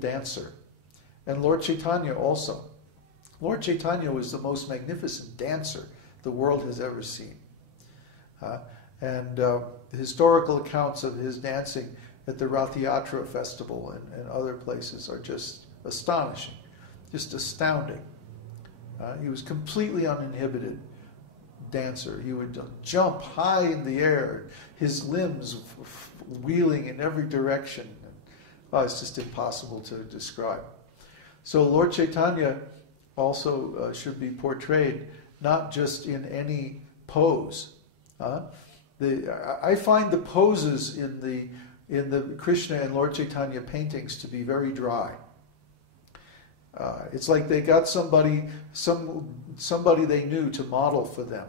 dancer. And Lord Chaitanya also. Lord Chaitanya was the most magnificent dancer the world has ever seen. The historical accounts of his dancing at the Rath Yatra festival and other places are just astonishing, just astounding. He was completely uninhibited dancer. He would jump high in the air, his limbs wheeling in every direction. It's just impossible to describe. So Lord Chaitanya also should be portrayed not just in any pose. I find the poses in the Krishna and Lord Chaitanya paintings to be very dry. It's like they got somebody they knew to model for them,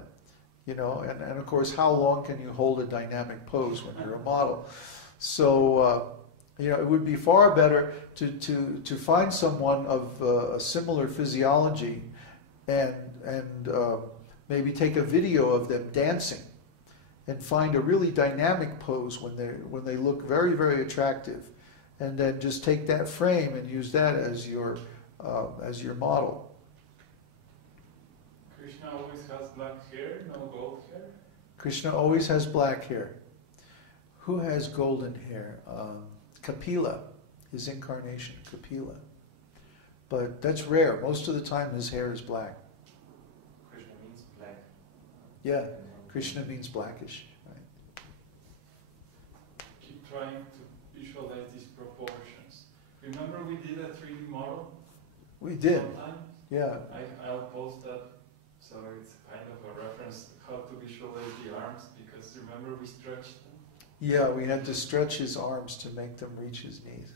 and of course, how long can you hold a dynamic pose when you're a model? So it would be far better to find someone of a similar physiology and maybe take a video of them dancing and find a really dynamic pose when they look very, very attractive, and then just take that frame and use that as your model. Krishna always has black hair, no gold hair? Krishna always has black hair. Who has golden hair? Kapila, his incarnation, Kapila. But that's rare. Most of the time his hair is black. Krishna means black. Yeah, Krishna means blackish. Right. Keep trying to visualize these proportions. Remember we did a 3D model? We did. Sometime? Yeah. I'll post that, so it's kind of a reference how to visualize the arms, because remember we stretched them? Yeah, we had to stretch his arms to make them reach his knees.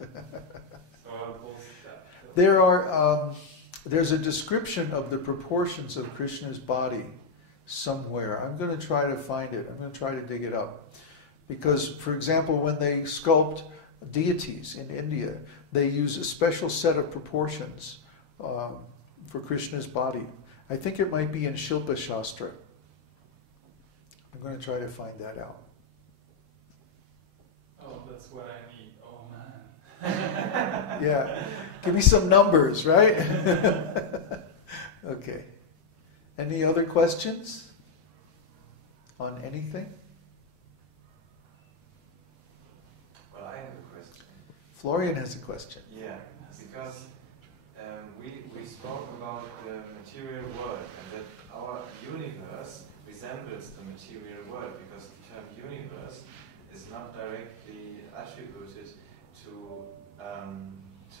So I'll post that. There's a description of the proportions of Krishna's body somewhere. I'm going to try to find it. I'm going to try to dig it up. Because, for example, when they sculpt deities in India, they use a special set of proportions for Krishna's body. I think it might be in Shilpa Shastra. I'm going to try to find that out. Oh, that's what I need. Oh, man. Yeah. Give me some numbers, right? Okay. Any other questions on anything? Well, I have a question. Florian has a question. Yeah, because we spoke about the material world and that our universe resembles the material world, because the term universe is not directly attributed to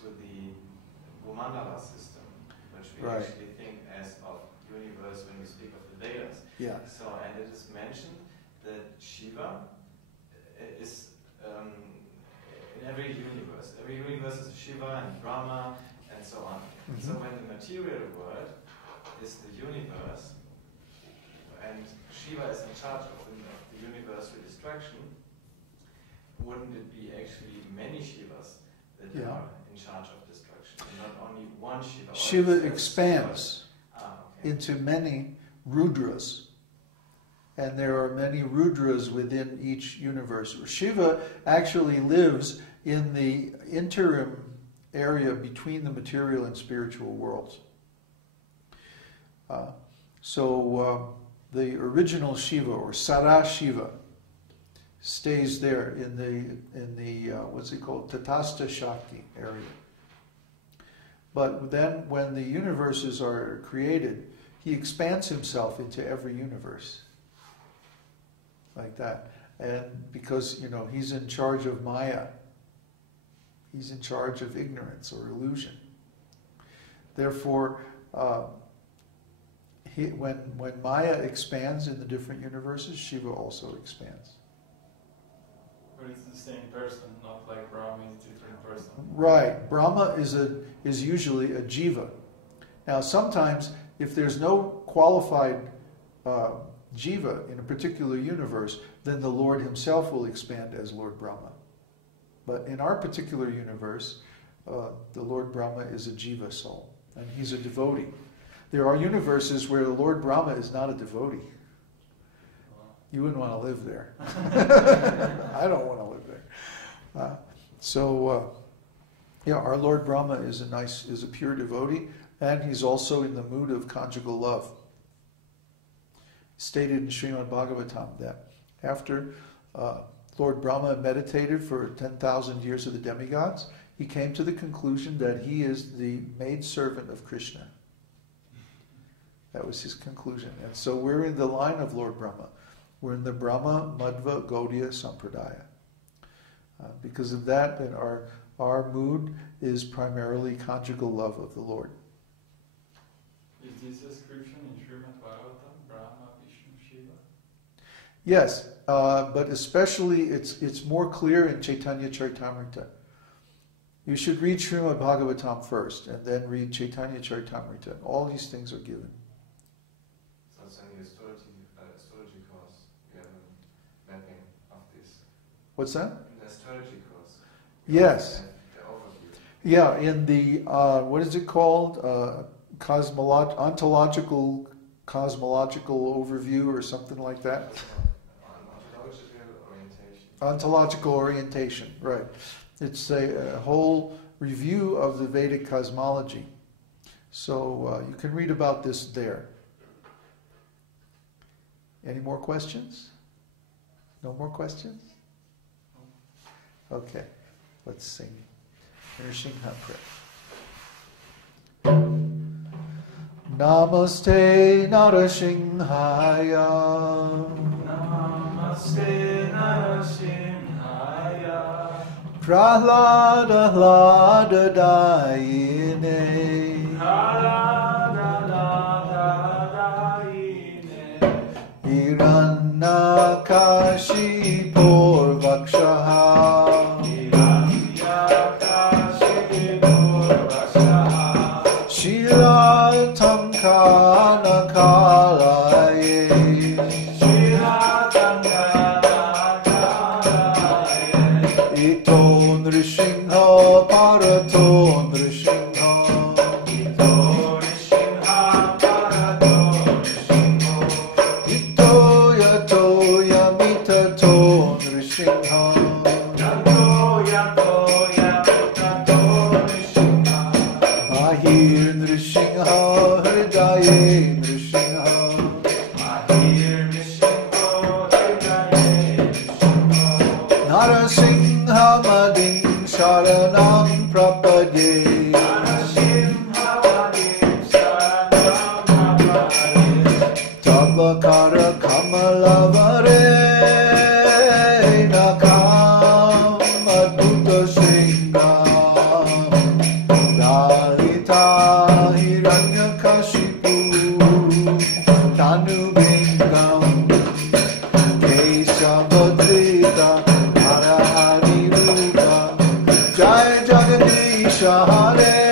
the Bhumandala system, which we Right. actually think as of universe when we speak of the Vedas. Yeah. So, and it is mentioned that Shiva is in every universe. Every universe is Shiva and Brahma and so on. Mm-hmm. So when the material world is the universe and Shiva is in charge of the universal destruction, wouldn't it be actually many Shivas that are in charge of destruction, and not only one Shiva? Shiva expands okay. into many Rudras. And there are many Rudras within each universe. Shiva actually lives in the interim area between the material and spiritual worlds. The original Shiva, or Sara Shiva, stays there in the what's it called, Tatastha Shakti area. But then when the universes are created, he expands himself into every universe. Like that. And because, he's in charge of Maya. He's in charge of ignorance or illusion. Therefore, when Maya expands in the different universes, Shiva also expands. But it's the same person, not like Brahma is a different person. Right. Brahma is usually a jiva. Now, sometimes, if there's no qualified jiva in a particular universe, then the Lord himself will expand as Lord Brahma. But in our particular universe, the Lord Brahma is a jiva soul, and he's a devotee. There are universes where the Lord Brahma is not a devotee. You wouldn't want to live there. I don't want to live there. Yeah, our Lord Brahma is a pure devotee, and he's also in the mood of conjugal love. Stated in Śrīmad-Bhagavatam that after Lord Brahma meditated for 10,000 years of the demigods, he came to the conclusion that he is the maidservant of Krishna. That was his conclusion. And so we're in the line of Lord Brahma. We're in the Brahma Madhva Gaudiya Sampradaya. Because of that, then our mood is primarily conjugal love of the Lord. Is this description in Śrīmad-Bhagavatam, Brahma, Vishnu, Shiva? Yes, but especially it's more clear in Chaitanya Charitamrita. You should read Śrīmad-Bhagavatam first, and then read Chaitanya Charitamrita. All these things are given. So it's in the astrology course, you have a mapping of this. What's that? In the astrology course. Yes. The overview. Yeah, in the, what is it called? Ontological cosmological overview or something like that? Ontological orientation, right. It's a whole review of the Vedic cosmology. So you can read about this there. Any more questions? No more questions? Okay, let's sing Nrsimha prayer. Namaste Narasimhaya. Namaste Narasimhaya. Prahlada Hlada Dayine. Prahlada Dayine. Hiranyakashi Purvakshaha. Hiranyakashi Purvakshaha. Shilatankana Kalaye. Ito Nrsimha Parato Nrsimha. Ito Nrsimha Parato Nrsimha. Ito Yato Yamitato Nrsimha. Yato Yato Yamitato Nrsimha. Ahir Nrsimha Hridaye Nrsimha. Ahir Nrsimha Hridaye Nrsimha. Narasimha Madin Sharanam Prapade. Narasimha Madin Sharanam Prapade. Tavakara Kamalavare Nakam Adhuta Singam Lalita Hiranyakashipu Tanu Bingam Kesavadrita Narahari Rupa Jai Jagadisha Hare